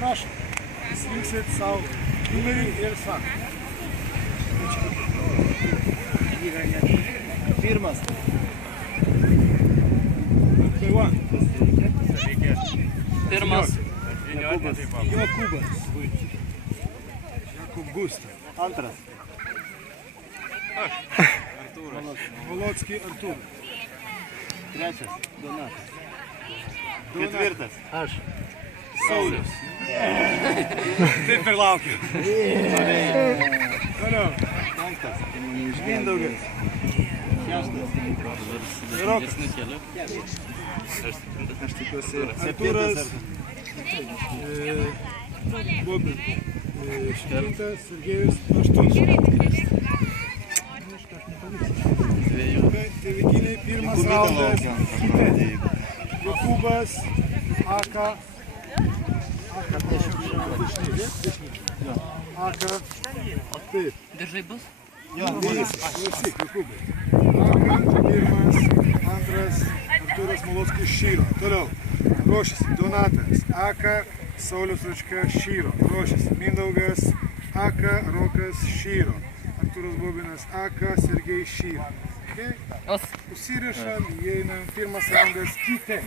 Prašom, slinksit savo numerį ir sak. Pirmas. Pirmas. Jokūbas. Gusta. Antras. Volodskį Artūras. Trečias. Donatas. Ketvirtas. Aš. Saulius. Taip ir laukiu. Toliau. Penktas. Mindaugas. Šeštas. Rokas. Aš tikiuosi. Artūras. Bobin. Šimtas. Sergejus. Aštuntas. Deviginiai pirmas raundas. Jokūbas. Aka. Aka. Taip. Dažai bus? Jo, klausyk, Jokūbai. Aka, pirmas, antras, Artūras Molodskis Šyro. Toliau. Ruošiasi Donatas. Aka, Saulius Račka Šyro. Ruošiasi Mindaugas. Aka, Rokas Šyro. Artūras Bobinas. Aka, Sergejus Šyro. Užsirišam, įeinam, pirmas raundas, kite.